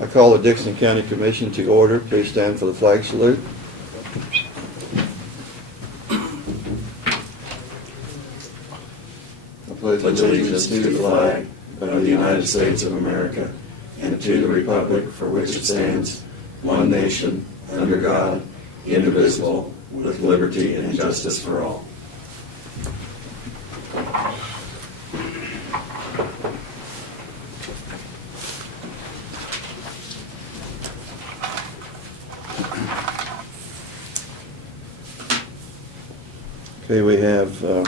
I call the Dixon County Commission to order. Please stand for the flag salute. I pledge allegiance to the flag of the United States of America and to the republic for which it stands, one nation, under God, indivisible, with liberty and justice for all. Okay, we have a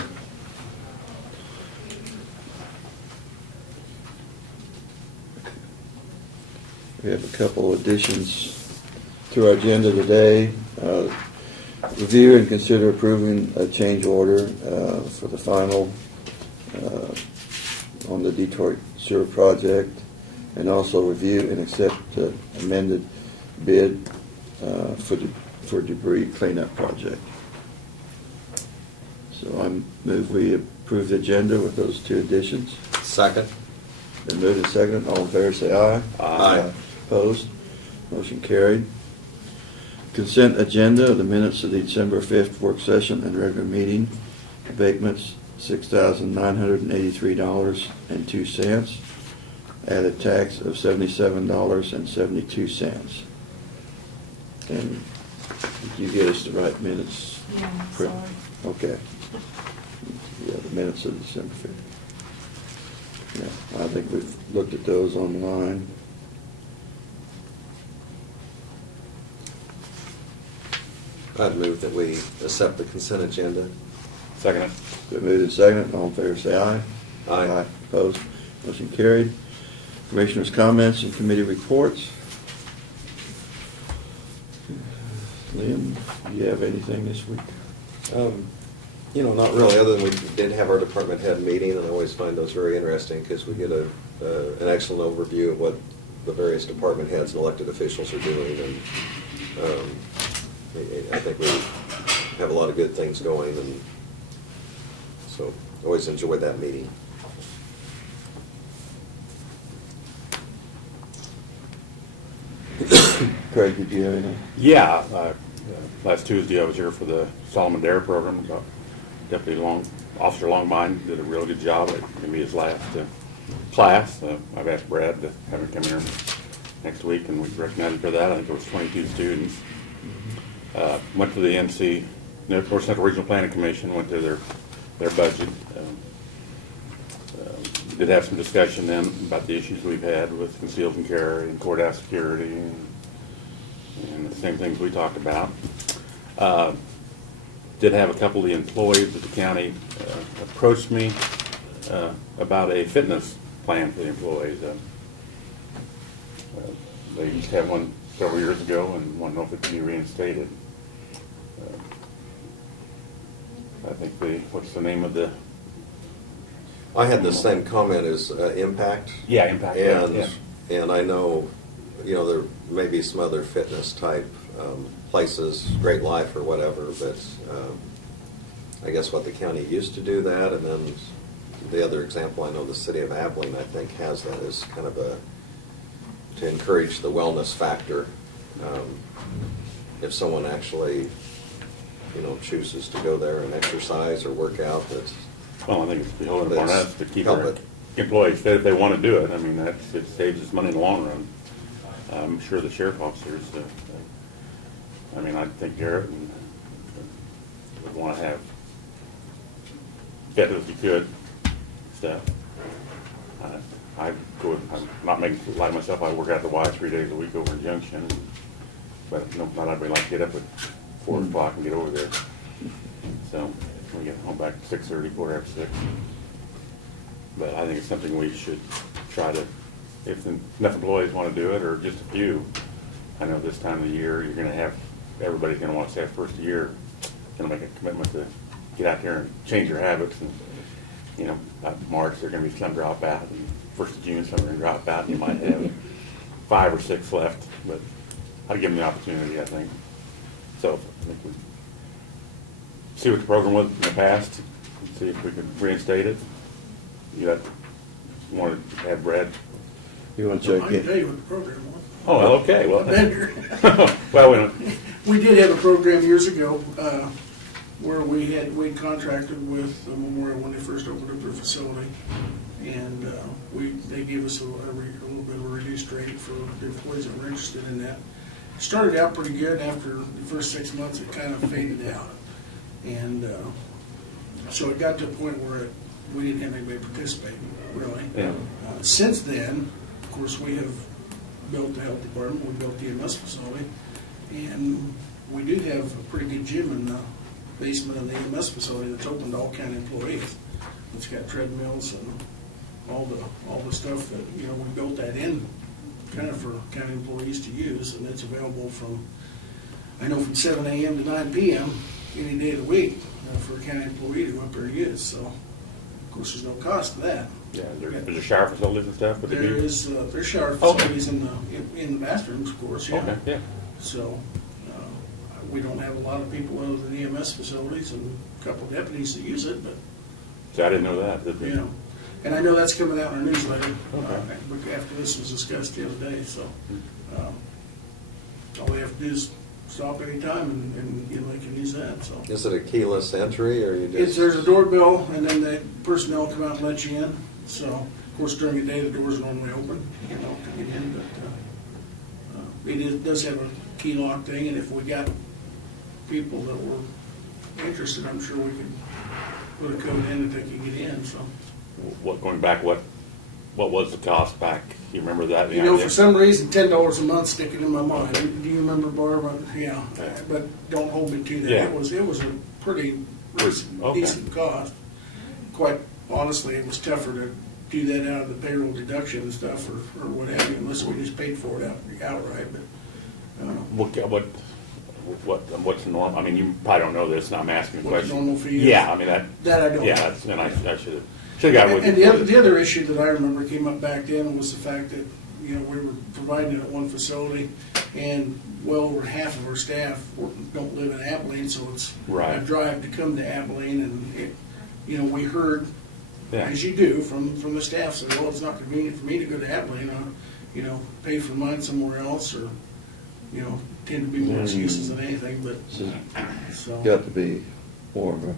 couple additions to our agenda today. Review and consider approving a change order for the final on the Detroit Sewer Project, and also review and accept amended bid for debris cleanup project. So I move we approve the agenda with those two additions. Second. Been moved and seconded. All in favor say aye. Aye. Opposed? Motion carried. Consent agenda, the minutes of the December 5th work session and regular meeting. Abatements, $6,983.02. Added tax of $77.72. And did you get us the right minutes? Yeah, Correct. sorry. Okay. Yeah, the minutes of December 5th. Yeah, I think we've looked at those online. I'd move that we accept the consent agenda. Second. Been moved and seconded. All in favor say aye. Aye. Opposed? Motion carried. Commissioners' comments and committee reports. Liam, do you have anything this week? Not really, other than we did have our department head meeting, and I always find those very interesting because we get an excellent overview of what the various department heads and elected officials are doing, and I think we have a lot of good things going, and so I always enjoy that meeting. Craig, did you have anything? Yeah, last Tuesday I was here for the Solomon Dare program. Deputy Officer Longmine did a real good job. It gave me his last class. I've asked Brad to have him come here next week, and we recognized him for that. I think it was 22 students. Went to the NC, North Central Regional Planning Commission, went to their budget. Did have some discussion then about the issues we've had with concealed and carry and courthouse security and the same things we talked about. Did have a couple of the employees of the county approach me about a fitness plan for the employees. They used to have one several years ago and want to know if it can be reinstated. I think what's the name of the? I had the same comment as Impact. Yeah, Impact. And I know, there may be some other fitness type places, Great Life or whatever, but I guess what the county used to do that, and then the other example, I know the city of Abilene, I think, has that as kind of to encourage the wellness factor. If someone actually, chooses to go there and exercise or work out, that's. Well, I think it's beholden upon us to keep Help our it. employees fit if they want to do it. I mean, it saves us money in the long run. I'm sure the sheriff officers, I think Garrett would want to have fit if you could stuff. I'm not making light of myself. I work out the Y 3 days a week over in Junction, but not everybody likes to get up at 4 o'clock and get over there. So we get home back at 6:30, quarter after 6. But I think it's something we should try to, if enough employees want to do it, or just a few. I know this time of the year you're going to have, everybody's going to want to say first year, going to make a commitment to get out there and change your habits. And by March they're going to be some drop out, and 1st of June some are going to drop out, and you might have 5 or 6 left. But I'd give them the opportunity, I think. So I think we see what the program was in the past, and see if we could reinstate it. You wanted to have Brad. You want to I check can tell in? you what the program was. Oh, well, okay, well. vendor. Well, We did have a program years ago where we'd contracted with Memorial when they first opened up their facility, and they gave us a little bit of a reduced rate for the employees that were interested in that. It started out pretty good. After the first 6 months, it kind of faded out, and so it got to a point where we didn't have anybody participating, really. Yeah. Since then, of course, we have built the health department, we built the EMS facility, and we do have a pretty good gym in the basement of the EMS facility that's open to all county employees. It's got treadmills and all the stuff that, we built that in kind of for county employees to use, and it's available from 7 a.m. to 9 p.m. any day of the week for a county employee to go up there and use. So, of course, there's no cost to that. yeah, there's shower facilities and stuff, but There's shower Okay. facilities in the bathrooms, of course, yeah. Okay, yeah. So, we don't have a lot of people other than EMS facilities and a couple of deputies that use it, but, See, I didn't know that. and I know that's coming out in our newsletter, Okay. after this was discussed the other day, so, all they have to do is stop anytime and they can use that, so. Is it a keyless entry, or you just? There's a doorbell, and then the personnel come out and let you in, so, of course, during the day, the doors are normally open, to get in, but, it does have a key lock thing, and if we got people that were interested, I'm sure we could put a code in that they can get in, so. Going back, what was the cost back? You remember that? For some reason, $10 a month sticking in my mind. Do you remember, Barb? Yeah, but don't hold me to that. Yeah. It was a pretty Okay. decent cost. Quite honestly, it was tougher to do that out of the payroll deduction and stuff, or what have you, unless we just paid for it outright. But What's the norm? I mean, you probably don't know this, and I'm asking the What the question. normal fee is? Yeah, I mean, that that I don't. yeah, know. then I should have got with And you. the other issue that I remember came up back then was the fact that, we were providing it at one facility, and well over half of our staff don't live in Abilene, so it's Right. a drive to come to Abilene, and we heard, Yeah. as you do, from the staff, say, well, it's not convenient for me to go to Abilene, pay for mine somewhere else, or, tend to be more excuses than anything, but, so. Got to be more of a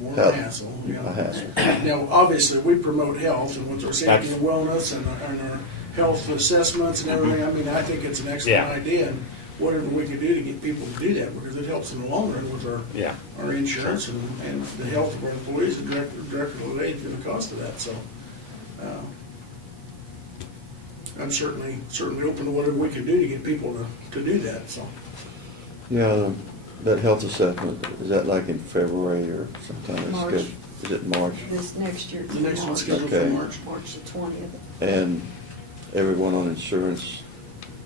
More Health. hassle, a hassle. Now, obviously, we promote health and with our safety and wellness and our health assessments and everything. I mean, I think it's an excellent Yeah. idea, and whatever we could do to get people to do that, because it helps in the long run with Yeah. our insurance and the health of our employees and directly related to the cost of that, so. I'm certainly open to whatever we can do to get people to do that, so. Yeah, that health assessment, is that like in February or sometime? It's March. good. Is it March? This next year. The next one's scheduled for Okay. March. March the 20th. And everyone on insurance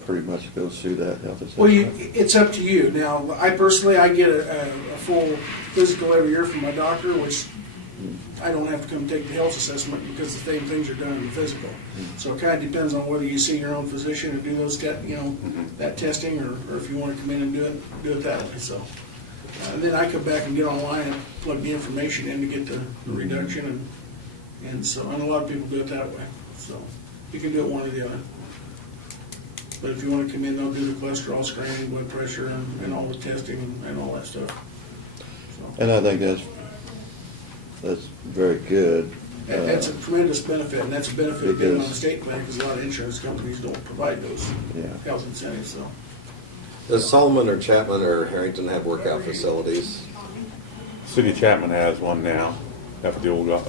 pretty much goes through that health assessment? Well, it's up to you. Now, I personally, I get a full physical every year from my doctor, which I don't have to come take the health assessment because the same things are done in the physical. So it kind of depends on whether you see your own physician and do those, that testing, or if you want to come in and do it that way. So, and then I come back and get online and plug the information in to get the reduction, and a lot of people do it that way. So you can do it one or the other. But if you want to come in, they'll do the cholesterol screening, blood pressure, and all the testing and all that stuff. So, And I think that's very good. that's a tremendous benefit, and that's a benefit of being on the Because- state plan, because a lot of insurance companies don't provide those Yeah. health incentives, so. Does Solomon or Chapman or Harrington have workout facilities? City of Chapman has one now, up at the old golf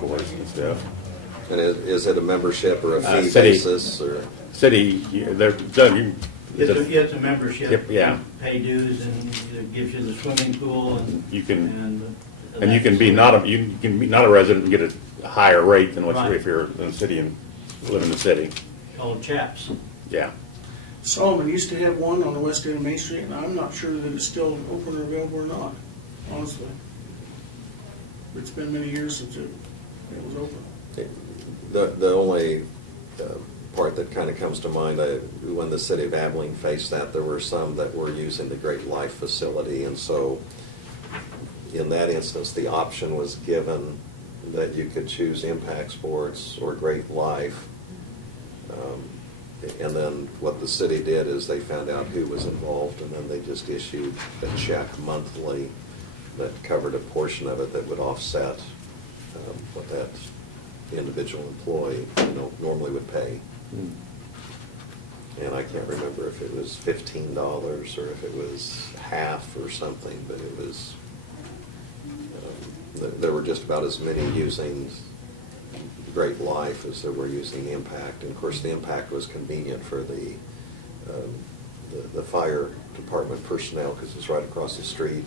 course and stuff. And is it a membership or a fee City. basis, or? City, they're, Doug, you. It's a membership. Yep, yeah. You pay dues, and it gives you the swimming pool, and. You can- And And you can be not a resident and get a higher rate than what Right. if you're in the city and live in the city. Called Chaps. Yeah. Solomon used to have one on the west end of Main Street, and I'm not sure that it's still open or available or not, honestly. It's been many years since it was open. The only part that kind of comes to mind, when the city of Abilene faced that, there were some that were using the Great Life facility, and so in that instance, the option was given that you could choose Impact Sports or Great Life. And then what the city did is they found out who was involved, and then they just issued a check monthly that covered a portion of it that would offset what that individual employee, normally would pay. And I can't remember if it was $15 or if it was half or something, but it was, there were just about as many using Great Life as there were using Impact. And of course, the Impact was convenient for the fire department personnel because it's right across the street,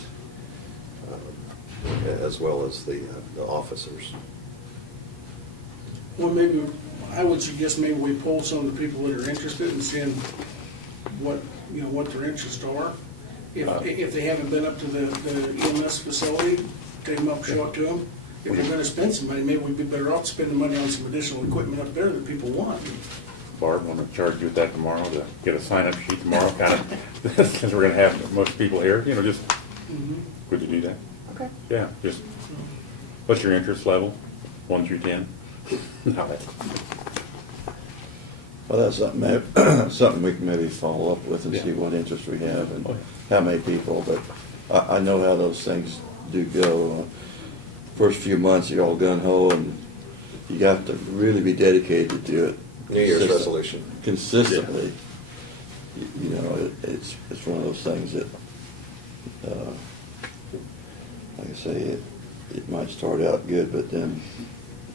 as well as the officers. Well, maybe, I would suggest maybe we poll some of the people that are interested and seeing what their interests are. If they haven't been up to the EMS facility, take them up, show it to them. If we're gonna spend some money, maybe we'd be better off spending money on some additional equipment up there that people want. Bart, want to charge you with that tomorrow to get a sign-up sheet tomorrow, kind of, since we're going to have most people here, just, could you do that? Okay. Yeah, just, what's your interest level, 1 through 10? No, that's- Well, that's something we can maybe follow up with and Yeah. see what interest we have and Oh, yeah. how many people, but I know how those things do go. First few months, you're all gung-ho, and you have to really be dedicated to it. New Year's resolution. Consistently. It's one of those things that, like I say, it might start out good, but then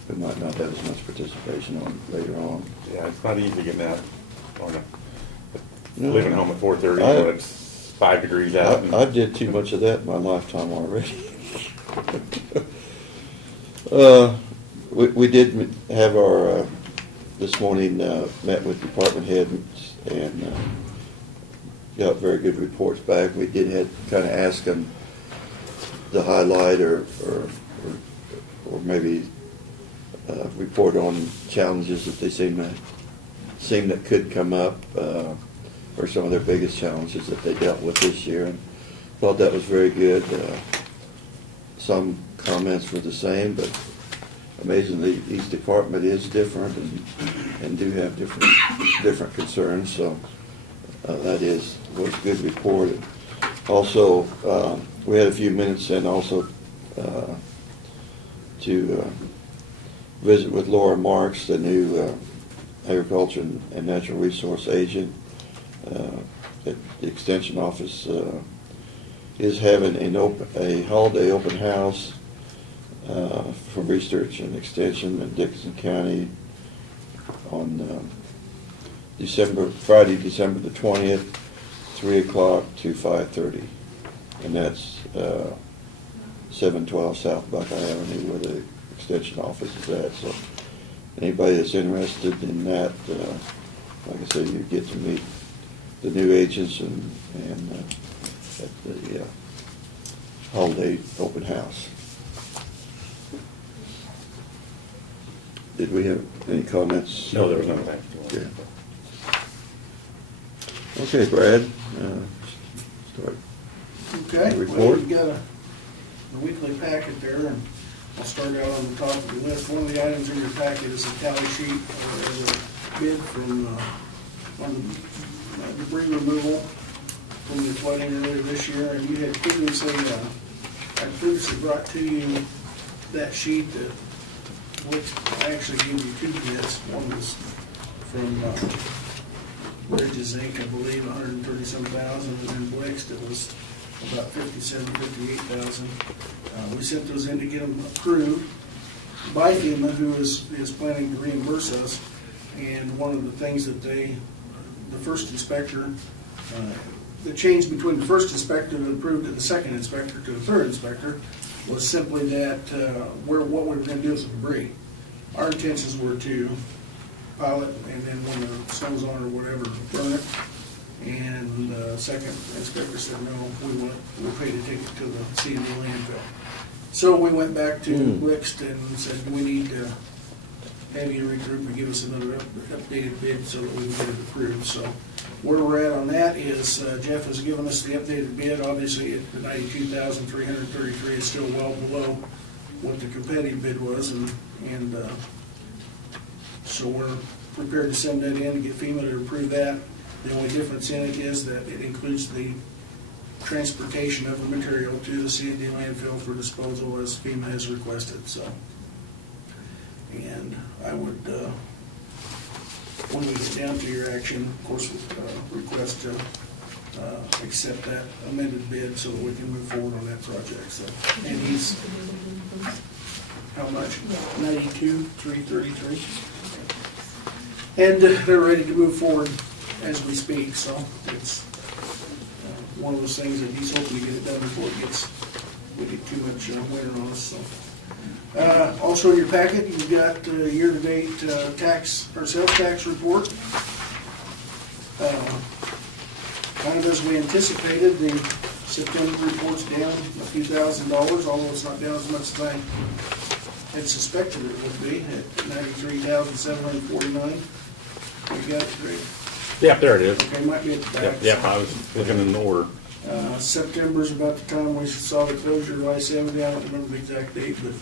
we might not have as much participation on later on. Yeah, it's not easy getting out, No. leaving home at 4:30 I- when it's 5 degrees out. and- I did too much of that in my lifetime already. We did have our, this morning, met with department heads and got very good reports back. We did have kind of ask them to highlight or maybe report on challenges that they seem that could come up, or some of their biggest challenges that they dealt with this year. And thought that was very good. Some comments were the same, but amazingly, each department is different and do have different concerns. So that was a good report. Also, we had a few minutes and also to visit with Laura Marks, the new agriculture and natural resource agent. At the extension office is having a holiday open house for research and extension in Dickinson County on Friday, December the 20th, 3 o'clock to 5:30. And that's 712 South Buckeye Avenue where the extension office is at. So anybody that's interested in that, like I said, you get to meet the new agents and at the holiday open house. Did we have any comments? No, there was none of that. Okay. Okay, Brad, start. Okay, well, Report. you've got a weekly packet there, and I'll start out on the top of the list. One of the items in your packet is a tally sheet or a bid from on the debris removal from the flooding earlier this year, and you had previously, I previously brought to you that sheet that, which I actually gave you 2 bids. One was from Bridges Inc., I believe, $137,000, and then Blixt, it was about $58,000. We sent those in to get them approved by FEMA, who is planning to reimburse us. And one of the things that the first inspector, the change between the first inspector that approved it and the second inspector to the third inspector was simply that what we were going to do with the debris. Our intentions were to pile it, and then when the snow's on or whatever, burn it. And the second inspector said, no, we'll pay to take it to the C&D landfill. So we went back to Blixt and said, we need to have you regroup and give us another updated bid so that we can get it approved. So where we're at on that is Jeff has given us the updated bid. Obviously, the $92,333 is still well below what the competitive bid was, and so we're prepared to send that in to get FEMA to approve that. The only difference in it is that it includes the transportation of the material to the C&D landfill for disposal as FEMA has requested, so. And I would, when we get down to your action, of course, request to accept that amended bid so that we can move forward on that project, so. And he's, how much? 92,333. And they're ready to move forward as we speak, so it's one of those things that he's hoping to get it done before we get too much winter on us, so. Also in your packet, you've got year-to-date tax or sales tax report. Kind of as we anticipated, the September report's down a few $1,000s, although it's not down as much as I had suspected it would be, at $93,749. You got it, Greg? Yep, there it is. Okay, might be at the back. Yep, I was looking in the order. September's about the time we saw the closure of I-70. I don't remember the exact date, but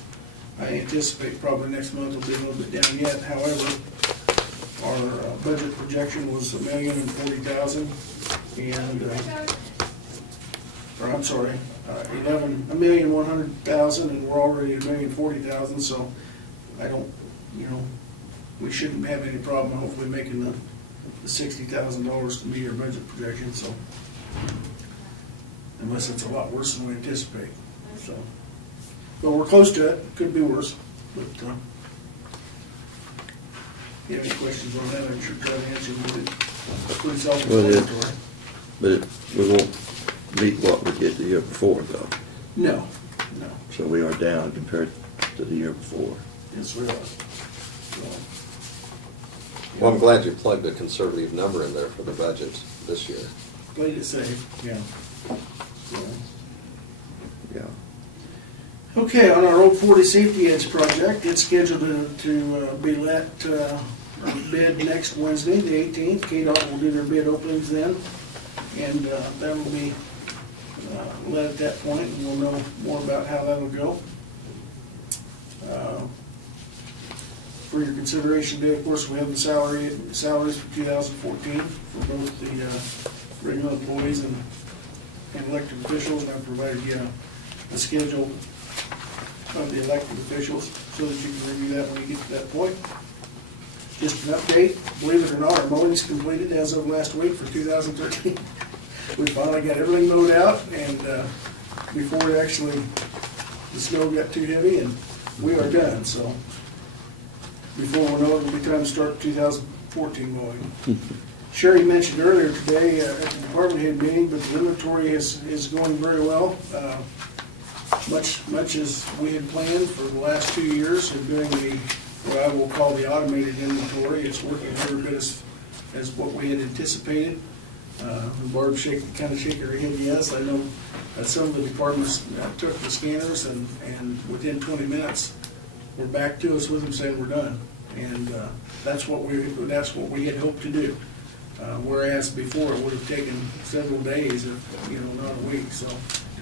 I anticipate probably next month will be a little bit down yet. However, our budget projection was $1,040,000, and or I'm sorry, $1,100,000, and we're already at $1,040,000. So I don't, we shouldn't have any problem hopefully making the $60,000 to meet our budget projection. So unless it's a lot worse than we anticipate. So, but we're close to it. Could be worse. But if you have any questions on that, I'm sure try to answer them. But it's pretty self-explanatory. But we won't beat what we did the year before, though. No. So we are down compared to the year before. Yes, we are. So, Well, I'm glad you plugged a conservative number in there for the budget this year. played it safe. Yeah. Yeah. Okay, on our Old 40 Safety Edge project, it's scheduled to be let or bid next Wednesday, the 18th. KDOT will do their bid openings then, and that'll be let at that point, and we'll know more about how that'll go. For your consideration today, of course, we have the salaries for 2014 for both the regular employees and elected officials, and I've provided you a schedule of the elected officials so that you can review that when you get to that point. Just an update, believe it or not, our mowing's completed as of last week for 2013. We finally got everything mowed out, and before the snow got too heavy, and we are done, so before we know it, it'll be time to start 2014 mowing. Sherry mentioned earlier today at the department head meeting, but the inventory is going very well. Much as we had planned for the last 2 years of doing what I will call the automated inventory. It's working every bit as what we had anticipated. Barb kind of shaking her head yes. I know that some of the departments took the scanners and within 20 minutes were back to us with them saying we're done. And that's what we had hoped to do. Whereas before it would have taken several days, not a week, so to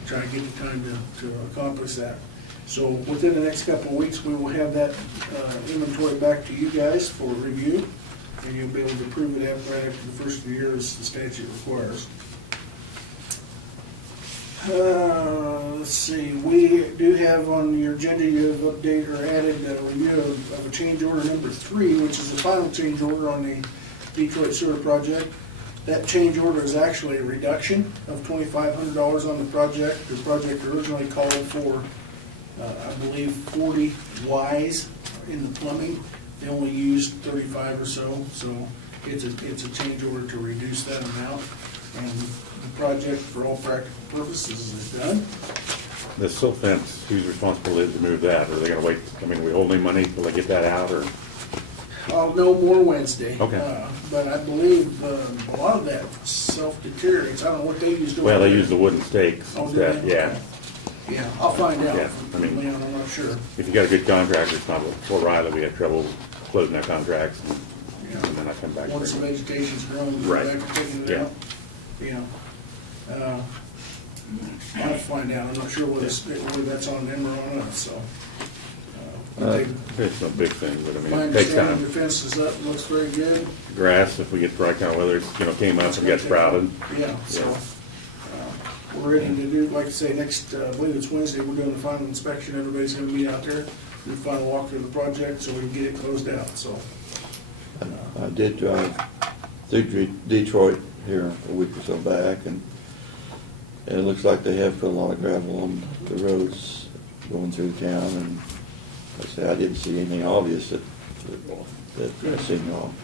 try to get the time to accomplish that. So within the next couple of weeks, we will have that inventory back to you guys for review, and you'll be able to approve it right after the first of the year as the statute requires. Let's see, we do have on your agenda, you have updated or added a review of a change order number 3, which is the final change order on the Detroit Sewer Project. That change order is actually a reduction of $2,500 on the project. The project originally called for, I believe, 40 Ys in the plumbing. They only used 35 or so, so it's a change order to reduce that amount. And the project, for all practical purposes, is done. The silt fence, whose responsible is to move that? Are they gonna wait, we hold any money till they get that out, or? I'll know more Wednesday. Okay. But I believe a lot of that self-deteriorates. I don't know what they use. Well, they use the wooden stakes Oh, do instead, they? yeah. Okay. Yeah, I'll find out Yeah, from I mean- Leon, I'm not sure. If you got a good contractor, it's not like Fort Riley, we had trouble closing their contracts, Yeah. and then I come back. Once the vegetation's grown, go Right. back to taking it Yeah. out. I'll have to find out. I'm not sure whether that's on them or on us, so. They- It's no big thing, but I My mean, it takes understanding, the time. fence is up, looks very good. Grass, if we get the right kind of weather, came up and got sprouted. Yeah, so, Yeah. we're ready to do, like I say, next, I believe it's Wednesday, we're doing the final inspection, everybody's gonna meet out there, do the final walkthrough of the project, so we can get it closed out, so. I did drive through Detroit here a week or so back, and it looks like they have put a lot of gravel on the roads going through town, and like I say, I didn't see anything obvious that seemed wrong.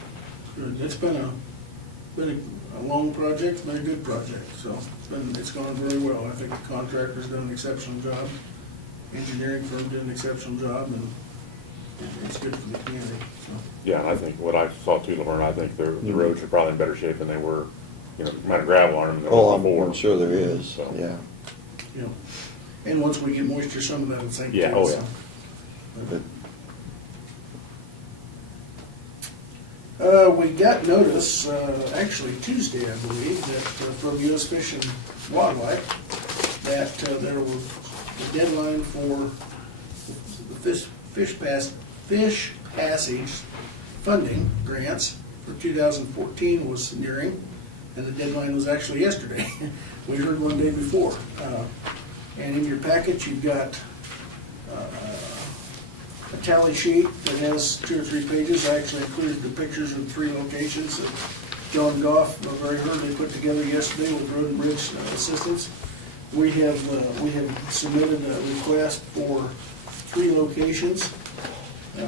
It's been a long project, it's been a good project, so it's gone very well. I think the contractor's done an exceptional job, engineering firm did an exceptional job, and it's good for the community, so. Yeah, and I think what I saw too, Laverne, I think the roads are probably in better shape than they were, amount of gravel on them than they Oh, were I'm before. sure there is, So. yeah. You know, and once we get moisture, some of that will sink. Yeah, too, oh, so. yeah. But We got notice, actually Tuesday, I believe, that from U.S. Fish and Wildlife, that there was the deadline for the fish passage funding grants for 2014 was nearing, and the deadline was actually yesterday. We heard one day before. And in your package, you've got a tally sheet that has 2 or 3 pages. I actually included the pictures of 3 locations that John Goff very hurriedly put together yesterday with Road and Bridge Assistance. We have submitted a request for 3 locations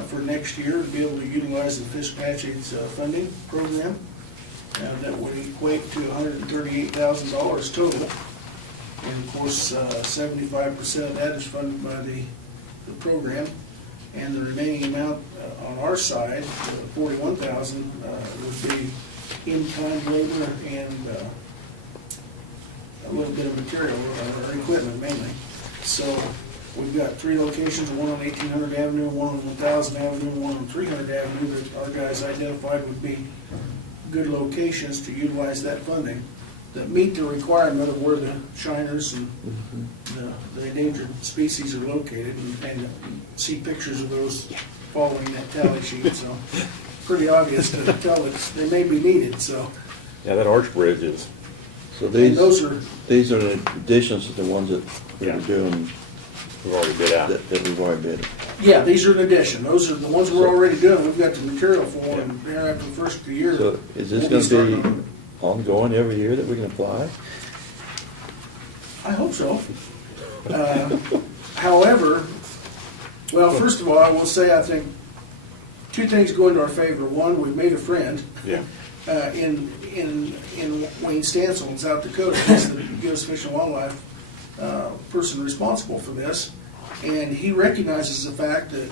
for next year to be able to utilize the Fish Passage funding program. That would equate to $138,000 total. And of course, 75% of that is funded by the program. And the remaining amount on our side, $41,000, would be in-kind labor and a little bit of material, or equipment mainly. So we've got 3 locations, one on 1800 Avenue, one on 1000 Avenue, one on 300 Avenue that our guys identified would be good locations to utilize that funding that meet the requirement of where the shiners and the endangered species are located, and see pictures of those following that tally sheet, so pretty obvious to tell that they may be needed, so. Yeah, that arch bridge is, So And these those are, are the additions to the ones that we were Yeah. doing, we've already bid out. that we've already bid. yeah, these are an addition, those are the ones we're already doing, we've got the material for, and there after the first of the year. So is this we'll gonna starting be on- ongoing every year that we can apply? I hope so. However, well, first of all, I will say, I think 2 things go into our favor. One, we've made a friend Yeah, in Wayne Stansel in South Dakota. He's the U.S. Fish and Wildlife person responsible for this. And he recognizes the fact that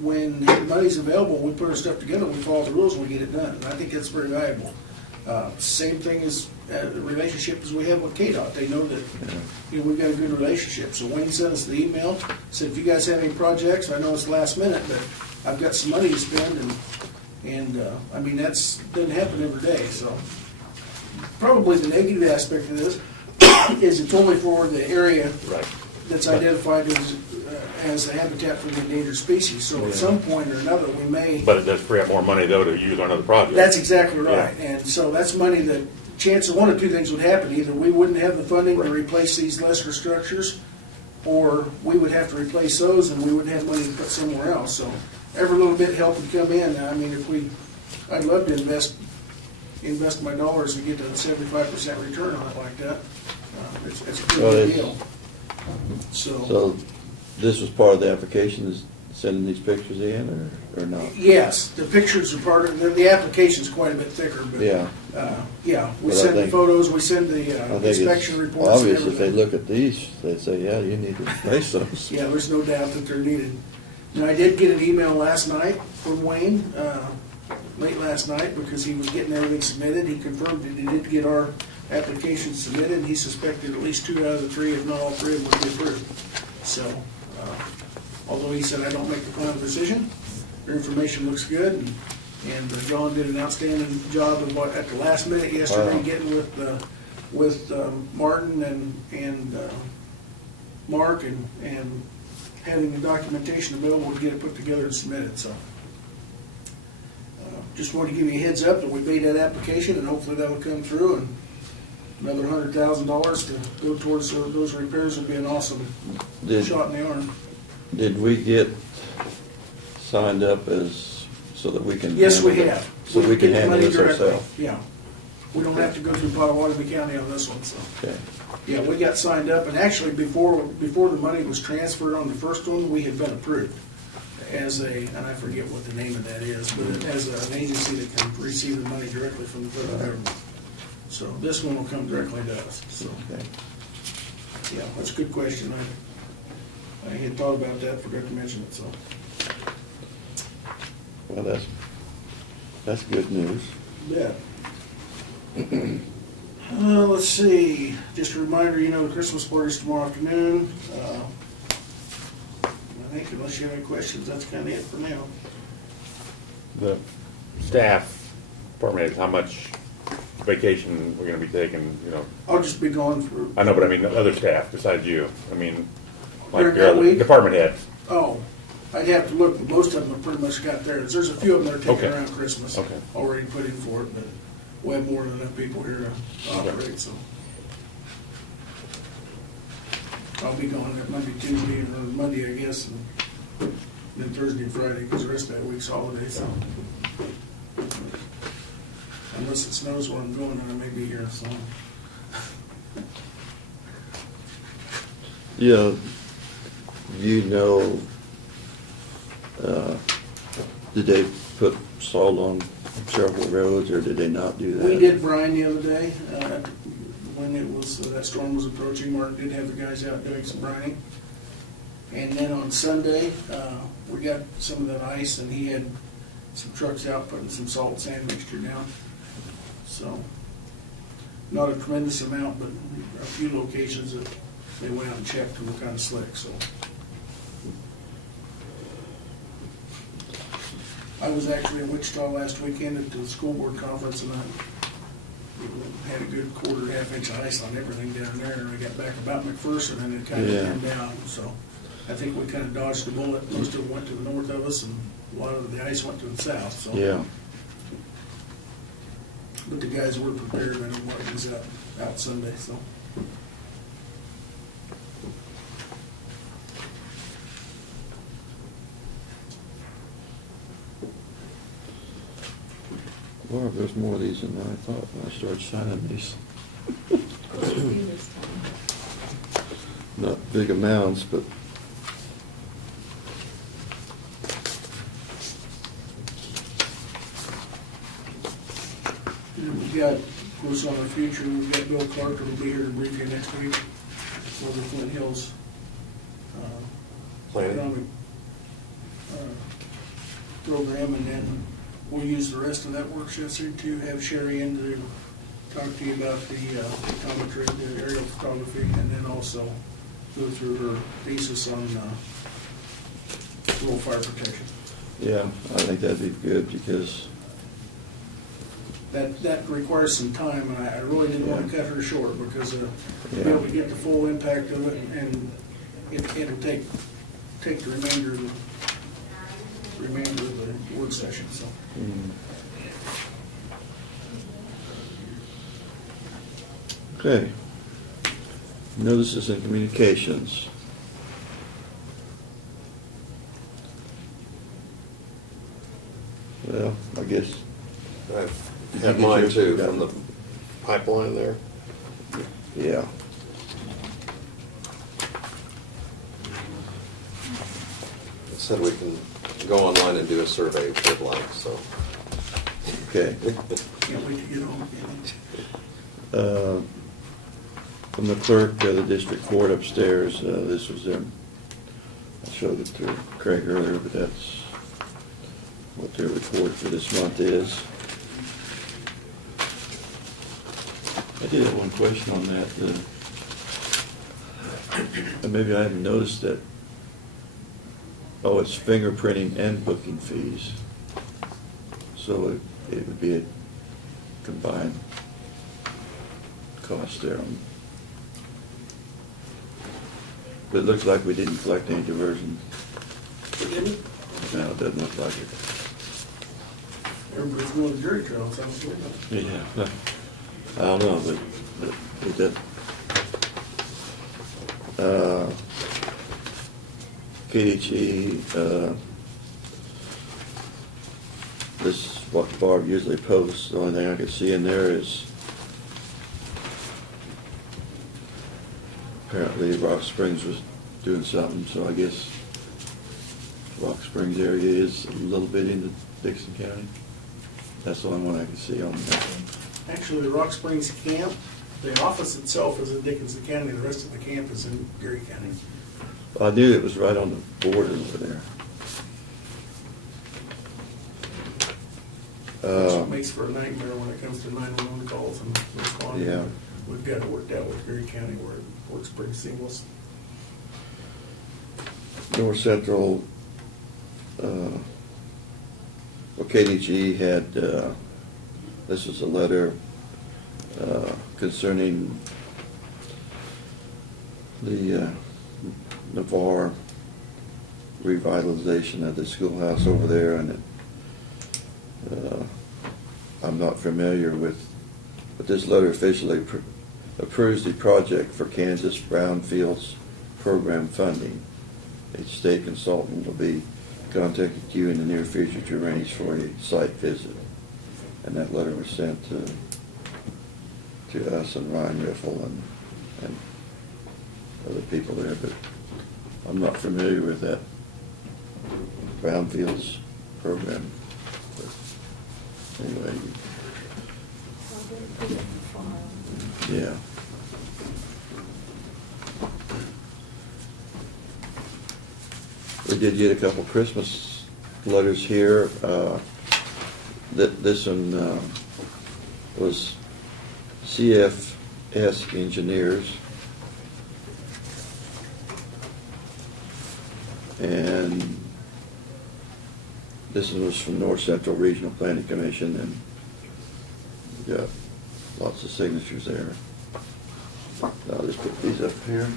when money's available, we put our stuff together, we follow the rules, and we get it done. And I think that's very valuable. Same thing as the relationship as we have with KDOT. They know that we've got a good relationship. So Wayne sent us the email, said, if you guys have any projects, I know it's last minute, but I've got some money to spend, and I mean, that's doesn't happen every day. So probably the negative aspect of this is it's only for the area right. that's identified as a habitat for the endangered species. So at some point or another, we may. But it does free up more money though to use on other projects. That's exactly right. And so that's money that, chance of 1 or 2 things would happen. Either we wouldn't have the funding to Right. replace these lesser structures, or we would have to replace those and we wouldn't have money to put somewhere else. So every little bit help would come in. I mean, I'd love to invest my dollars and get to a 75% return on it like that. It's a pretty Well, good it's- deal. So this was part of the application, is sending these pictures in, or not? Yes, the pictures are part of, the application's quite a bit thicker, but. Yeah. Yeah, we But I send the think- photos, we send the I think inspection it's reports and obvious if they everything. look at these, they say, yeah, you need to replace those. Yeah, there's no doubt that they're needed. Now, I did get an email last night from Wayne, late last night, because he was getting everything submitted. He confirmed that he did get our application submitted, and he suspected at least 2 out of the 3, if not all 3 of them, would be approved. So, although he said, I don't make the final decision, their information looks good, and John did an outstanding job of at the last minute yesterday, Wow. getting with Martin and Mark and having the documentation available to get it put together and submitted, so. Just wanted to give you a heads up that we made that application, and hopefully that'll come through, and another $100,000 to go towards those repairs would be an awesome shot in the arm. Did we get signed up as, so that we can? Yes, we handle it? have. So we can get the handle money this directly. ourselves? Yeah. We don't have to go through Potawatomi County on this one, so. Okay. Yeah, we got signed up, and actually, before the money was transferred on the first one, we had been approved as and I forget what the name of that is, but it has an agency that can receive the money directly from the federal government. So this one will come directly to us, so, Okay. yeah, that's a good question. I had thought about that, forgot to mention it, so. Well, that's good news. Yeah. Let's see, just a reminder, the Christmas party's tomorrow afternoon. I think unless you have any questions, that's kind of it for now. The staff, department heads, how much vacation we're gonna be taking, I'll just be gone for. I know, but I mean, the other staff besides you, I mean, like During your that other week? department heads. Oh, I'd have to look, but most of them have pretty much got theirs. There's a few of them that are taking Okay. around Christmas. Okay. Already put in for it, but we have more than enough people here to operate, so. I'll be gone that Monday, Tuesday, or Monday, I guess, and then Thursday and Friday, because the rest of that week's holiday, so. Unless it snows where I'm going, then I may be here, so. Yeah, did they put salt on several roads, or did they not do that? We did brine the other day, when it was, that storm was approaching. Martin did have the guys out doing some brining. And then on Sunday, we got some of that ice, and he had some trucks out putting some salt and sand mixture down. So, not a tremendous amount, but a few locations that they went out and checked and were kind of slick, so. I was actually in Wichita last weekend at the school board conference, and I had a good quarter, half-inch of ice on everything down there, and I got back about McPherson, and it kind of Yeah. came down, so I think we kind of dodged the bullet. Most of it went to the north of us, and a lot of the ice went to the south, so. Yeah, But the guys were prepared, I know Martin was out Sunday, so. well, there's more of these than I thought when I started signing these. Not big amounts, but And we've got, of course, on our future, we've got Bill Clark who'll be here to brief you next week for the Flint Hills Planning. economic program, and then we'll use the rest of that work session to have Sherry in to talk to you about the optometry, the aerial photography, and then also go through her thesis on rural fire protection. yeah, I think that'd be good because, That requires some time, and I really didn't want to cut her short because to be Yeah. able to get the full impact of it, and it'll take the remainder of the work session, so. okay. Notices and communications. Well, I guess, I've Did had you get mine yours? too, from the pipeline there. yeah. It said we can go online and do a survey if you'd like, so. Okay. Can't wait to get home. From the clerk of the district court upstairs, this was their, I showed it to Craig earlier, but that's what their report for this month is. I did have one question on that. And maybe I haven't noticed that. Oh, it's fingerprinting and booking fees. So it would be a combined cost there. But it looks like we didn't collect any diversion. Didn't it? No, it doesn't look like it. Everybody's going to jury trial, sounds good. Yeah. I don't know, but it did. KDHE, this is what Barb usually posts. The only thing I can see in there is apparently Rock Springs was doing something, so I guess Rock Springs area is a little bit into Dixon County. That's the only one I can see on that. Actually, the Rock Springs camp, the office itself is in Dickinson County, the rest of the camp is in Geary County. I knew it was right on the border over there. Which makes for a nightmare when it comes to 911 calls and responding. Yeah. We've got it worked out with Geary County where it works pretty seamless. North Central, well, KDHE had, this is a letter concerning the Navarre revitalization of the schoolhouse over there, and I'm not familiar with, but this letter officially approves the project for Kansas Brownfields program funding. A state consultant will be contacting you in the near future to arrange for a site visit. And that letter was sent to us and Ryan Riffle and other people there, but I'm not familiar with that Brownfields program. But anyway, yeah. We did get a couple Christmas letters here. This one was CFS Engineers. And this one was from North Central Regional Planning Commission, and we got lots of signatures there. I'll just put these up here.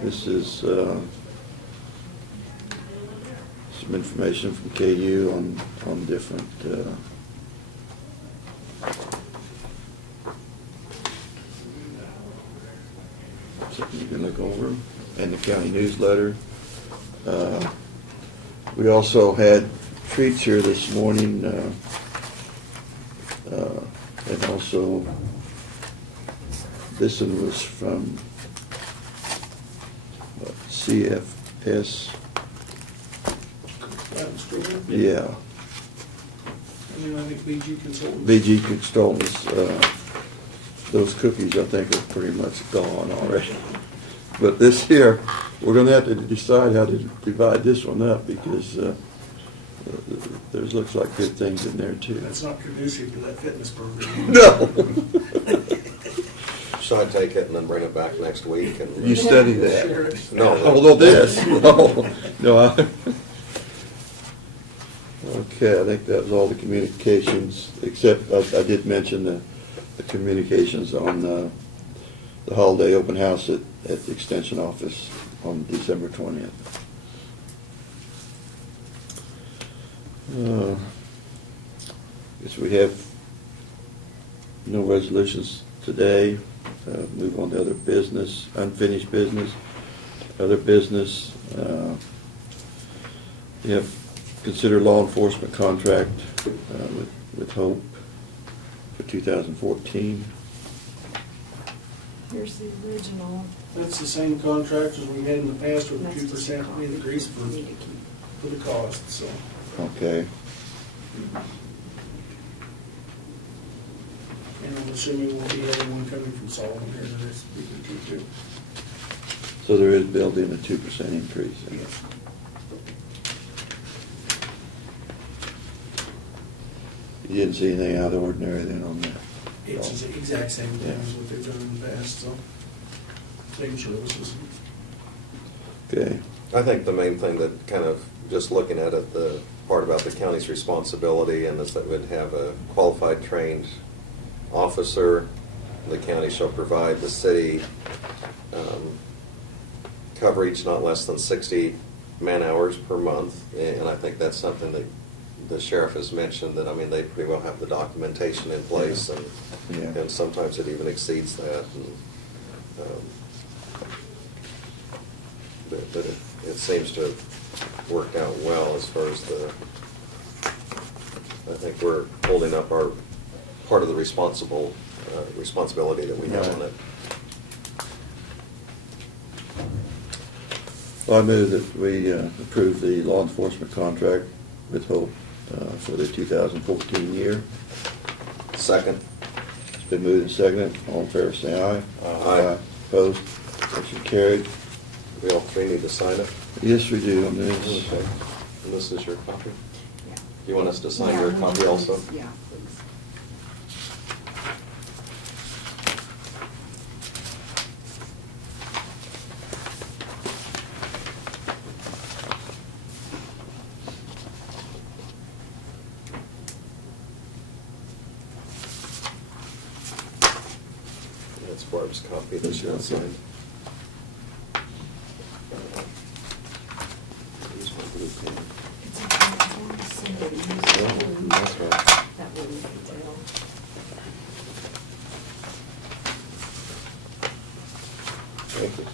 This is some information from KU on different something you can look over, and the county newsletter. We also had treats here this morning, and also this one was from CFS. Adams Green. Yeah, I mean, I think BG Consultants. BG Consultants. Those cookies, I think, are pretty much gone already. But this here, we're going to have to decide how to divide this one up, because there looks like good things in there too. That's not conducive to that fitness program. No. So I take it and then bring it back next week and. You study Sure. that. No. Although this, no. Okay, I think that was all the communications, except I did mention the communications on the holiday open house at the Extension office on December 20th. Guess we have no resolutions today. Move on to other business, unfinished business, other business. We have consider law enforcement contract with Hope for 2014. Here's the original. That's the same contract as we had in the past with a 2% increase for the cost, so. Okay. And I'm assuming we'll be having one coming from Sullivan here in the next week or two, too. So there is built in a 2% increase. In it. You didn't see anything out of the ordinary then on that? It's the exact same thing Yeah. as what they've done in the past, so. Same services. Okay. I think the main thing that kind of, just looking at it, the part about the county's responsibility, and is that we'd have a qualified trained officer. The county shall provide the city coverage not less than 60 man-hours per month. And I think that's something that the sheriff has mentioned, that, I mean, they pretty well have the documentation in place, Yeah. and sometimes it even exceeds that. And, but it seems to have worked out well as far as I think we're holding up our part of the responsibility that we have on it. Well, I move that we approve the law enforcement contract with Hope for the 2014 year. Second. It's been moved and seconded. All in favor, say aye. Aye. Opposed? Motion carried. We all three need to sign it. Yes, we do on this. Okay. And this is your copy? Yeah. You want us to sign Yeah, your we copy want also? these. Yeah, please. That's Barb's copy that she wants signed. Use my blue pen. It's okay, as long as somebody uses it, That's right. that way we can tell. Thank you.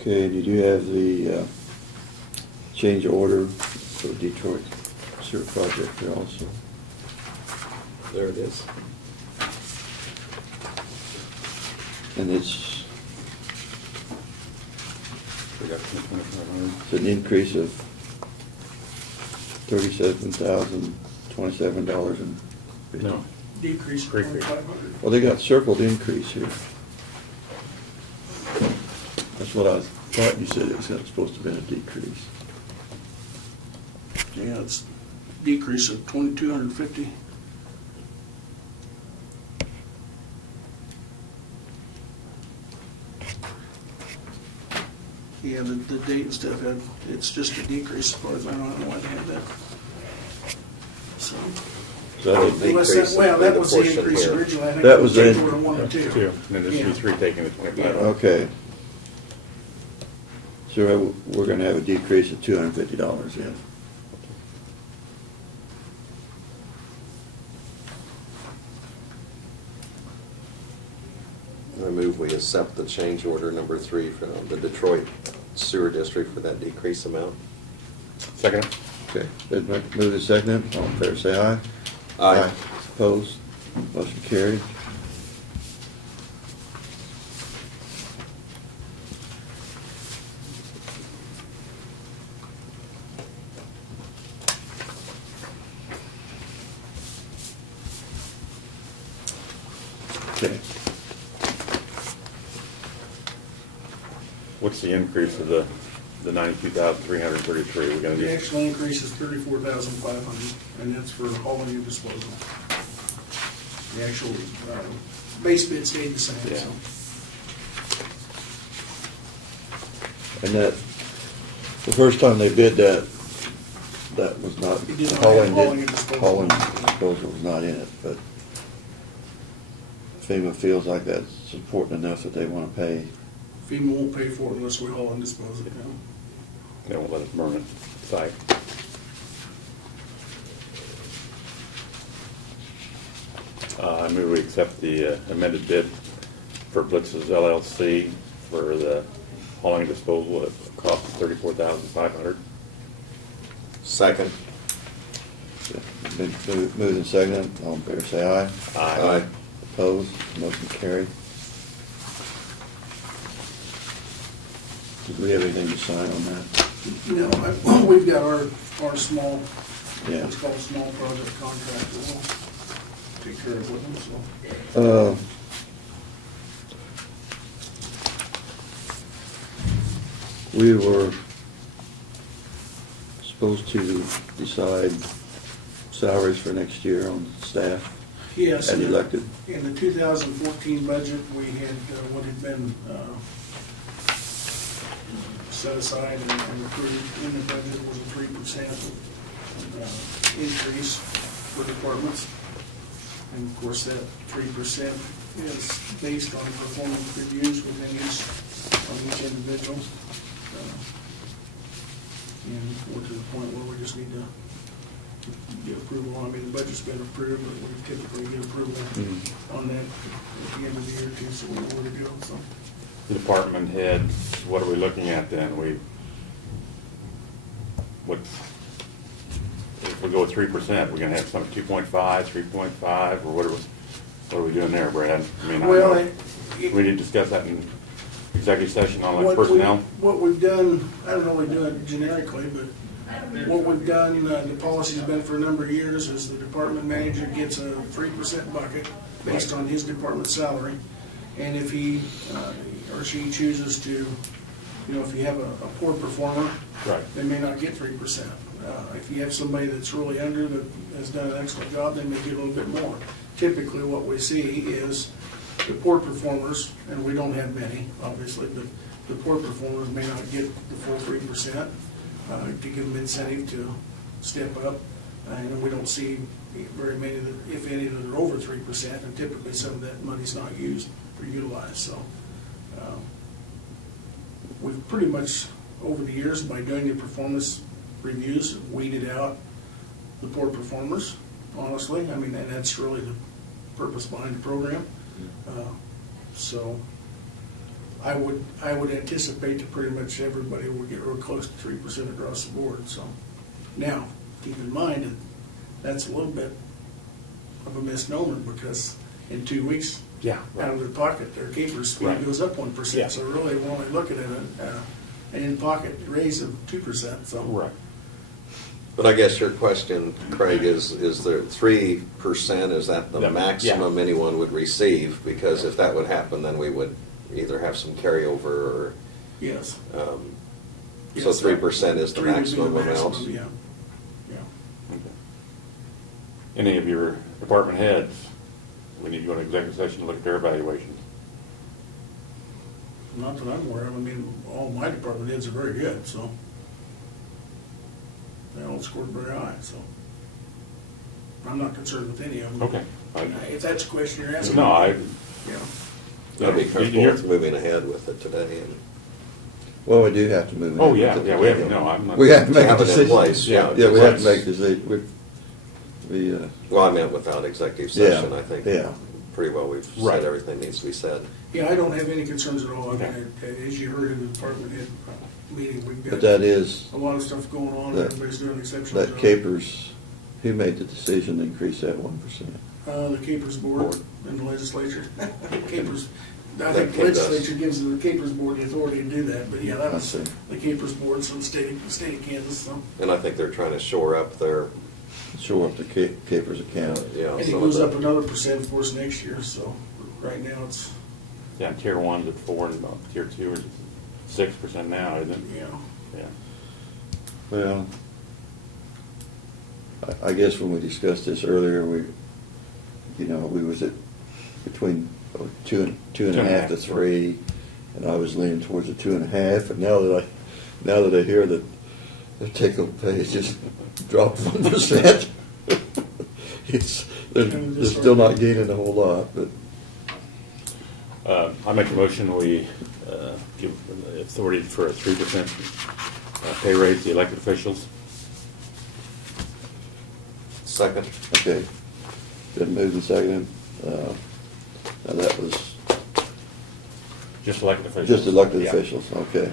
Okay, did you have the change order for Detroit sewer project there also? There it is. And it's We got it's an increase of $37,027.50. No. Decrease of Great, great. 2,500. Well, they got circled increase here. That's what I thought you said, it was supposed to have been a decrease. Yeah, it's decrease of 2,250. Yeah, the date and stuff it's just a decrease as far as I know. I don't know why they have that. So, So I think- unless Decrease that, well, in that the was the portion increase here. originally. I think That was change in- order 1 and 2. Two, and then this Yeah. is three taking the 25. Okay. So we're gonna have a decrease of $250 then. I move we accept the change order number 3 from the Detroit Sewer District for that decrease amount. Second? Okay, been moved and seconded, all in favor say aye. Aye. Opposed, motion carried. Okay, What's the increase of the 92,333? We're gonna The do, actual increase is 34,500, and that's for hauling and disposal. The actual base bid stayed the same, Yeah. so. and that, the first time they bid that, that was not, You did not have hauling and hauling disposal. disposal was not in it, but FEMA feels like that's important enough that they wanna pay. FEMA won't pay for it unless we haul and dispose it, they won't let us burn it site. I move we accept the amended bid for Blitz's LLC for the hauling and disposal at a cost of $34,500. Second. Been moved and seconded, all in favor say aye. Aye. Opposed, motion carried. Did we have anything to sign on that? No, we've got our small, Yeah. what's called a small project contract that we'll take care of with them, so. We were supposed to decide salaries for next year on staff Yes. and elected. In the 2014 budget, we had what had been set aside and approved in the budget was a 3% increase for departments. And of course, that 3% is based on performance reviews within each individual. And we're to the point where we just need to get approval. I mean, the budget's been approved, but we typically get approval on that at the end of the year too, so we know where to go, so. Department heads, what are we looking at then? If we go with 3%, we're gonna have some 2.5, 3.5, or what are we doing there, Brad? I mean, Well, we didn't discuss that in executive session on like What personnel. What we've done, I don't know if we do it generically, but what we've done, the policy's been for a number of years, is the department manager gets a 3% bucket based on his department salary. And if he or she chooses to, if you have a poor performer, Right. they may not get 3%. If you have somebody that's really under that has done an excellent job, they may get a little bit more. Typically, what we see is the poor performers, and we don't have many, obviously, but the poor performers may not get the full 3%, to give them incentive to step up. And we don't see very many, if any, that are over 3%, and typically some of that money's not used or utilized, so. We've pretty much, over the years, by doing the performance reviews, weeded out the poor performers, honestly. I mean, and that's really the purpose behind the program. So I would anticipate that pretty much everybody will get real close to 3% across the board, so. Now, keep in mind that that's a little bit of a misnomer, because in 2 weeks, Yeah. out of their pocket, their capers speed Right. goes up 1%. Yeah. So really, we're only looking at an in-pocket raise of 2%, so. Right. But I guess your question, Craig, is there 3%, is that the Yeah. maximum anyone would receive? Because if that would happen, then we would either have some carryover or, Yes. so Yes, 3% is the 3 would be maximum amount? Yeah, yeah. Okay. Any of your department heads, we need to go into executive session to look at their evaluations. Not that I'm aware of. I mean, all my department heads are very good, so. They all scored very high, so. I'm not concerned with any of them. Okay. If that's a question you're asking. No, I, Yeah. I'd be Did you comfortable hear- with moving ahead with it today and Well, we do have to move. oh, ahead yeah, with it. yeah, we have, no, I'm not. We have to make a have it in decision. place. Yeah. Yeah, we have Let's- to make a decision. Well, I meant without executive Yeah, session, I think. yeah. Pretty well we've Right. said everything needs to be said. Yeah, I don't have any concerns at all. I Okay. mean, as you heard in the department head meeting, we've But got that is, a lot of stuff going on, and that- everybody's doing an exceptional job. that Capers, who made the decision to increase that 1%? The Capers Board in the legislature. Capers, I That think the came to us. legislature gives the Capers Board the authority to do that, but yeah, that I was see. the Capers Board, so the state of Kansas, so. And I think they're trying to shore up their, Shore up the Capers account. And it some of goes the- up another percent, of course, next year, so right now it's, Yeah, tier one's at 4 and about tier 2 is 6% now, isn't it? you know, Yeah. Well, I guess when we discussed this earlier, we was at between two and a half to 3, and I was leaning towards the 2.5, and now that I hear that the take-home pay has just dropped 1%, they're still not gaining a whole lot, but I make a motion, we give authority for a 3% pay raise to elected officials. second. okay. Been moved and seconded. Now that was Just elected officials. just elected Yeah. officials, okay.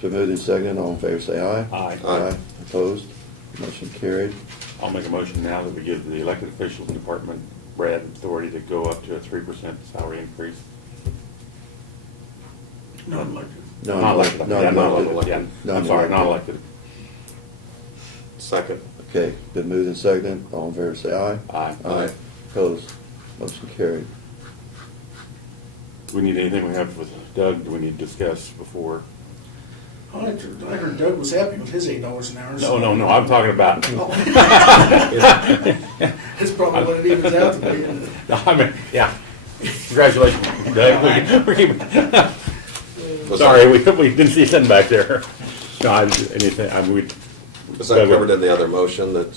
So moved and seconded, all in favor say aye. Aye. Aye. Opposed? Motion carried. I'll make a motion now that we give the elected officials department, Brad, authority to go up to a 3% salary increase. not elected. Not elected, yeah, not Non-elected. elected, yeah. I'm Non-elected. sorry, not elected. Second. Okay, been moved and seconded, all in favor say aye. Aye. Aye. Opposed? Motion carried. Do we need anything we have with Doug, do we need to discuss before? I heard Doug was happy with his $8 an hour. No, I'm talking about, That's probably what it evens out to be. I mean, yeah. Congratulations, Doug. Was Sorry, that- we didn't see something back there. No, anything, I mean, we. Was that covered in the other motion that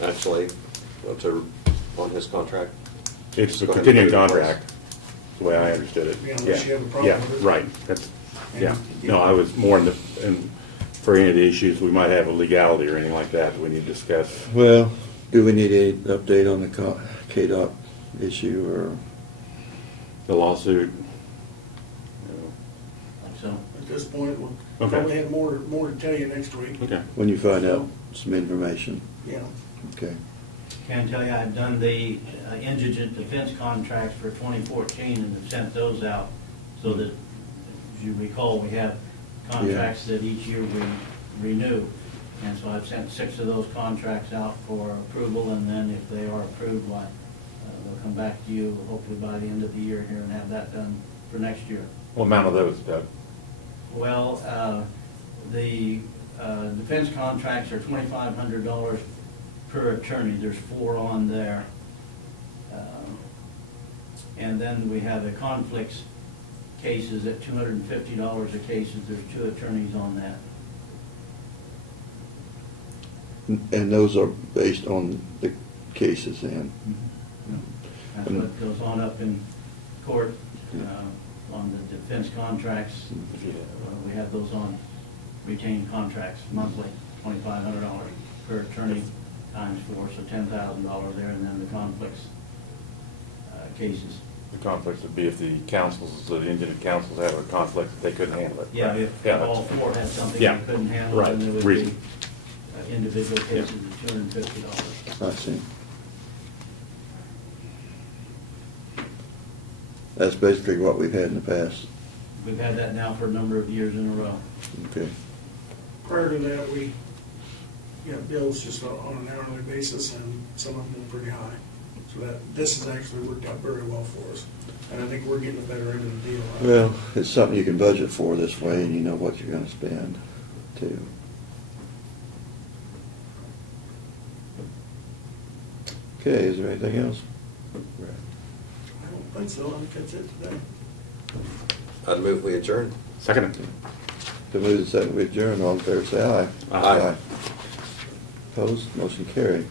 actually, on his contract? It's a Go ahead and continuing do it, please. contract, the way I understood it. Yeah, unless you have a problem Yeah, with it. right, that's, yeah. No, I was more for any of the issues, we might have a legality or anything like that we need to discuss. Well, do we need any update on the KDOT issue, or? The lawsuit. So, At this point, we'll Okay. probably have more to tell you next week. Okay. When you find out some information, Yeah. okay. can tell you, I've done the indigent defense contracts for 2014 and have sent those out so that, as you recall, we have contracts that each year we renew. And so I've sent 6 of those contracts out for approval, and then if they are approved, why, they'll come back to you hopefully by the end of the year here and have that done for next year. What amount of those, Doug? Well, the defense contracts are $2,500 per attorney. There's 4 on there. And then we have the conflicts cases at $250 a case. There's 2 attorneys on that. And those are based on the cases then? That's what goes on up in court on the defense contracts. We have those on retained contracts monthly, $2,500 per attorney times 4, so $10,000 there, and then the conflicts cases. The conflicts would be if the councils, the indigent councils have a conflict, that they couldn't handle it. Yeah, right? if Yeah, all that's- 4 had something Yeah, they couldn't handle, right, then there would reason. be individual cases of $250. I see. That's basically what we've had in the past. We've had that now for a number of years in a row. Okay. Prior to that, we got bills just on an hourly basis, and some of them were pretty high. So this has actually worked out very well for us, and I think we're getting a better end of the deal. Well, it's something you can budget for this way, and you know what you're gonna spend, too. Okay, is there anything else? I don't think so. I think that's it today. I'd move we adjourn. Second. To move the second, we adjourn, all in favor, say aye. Aye. Opposed, motion carried.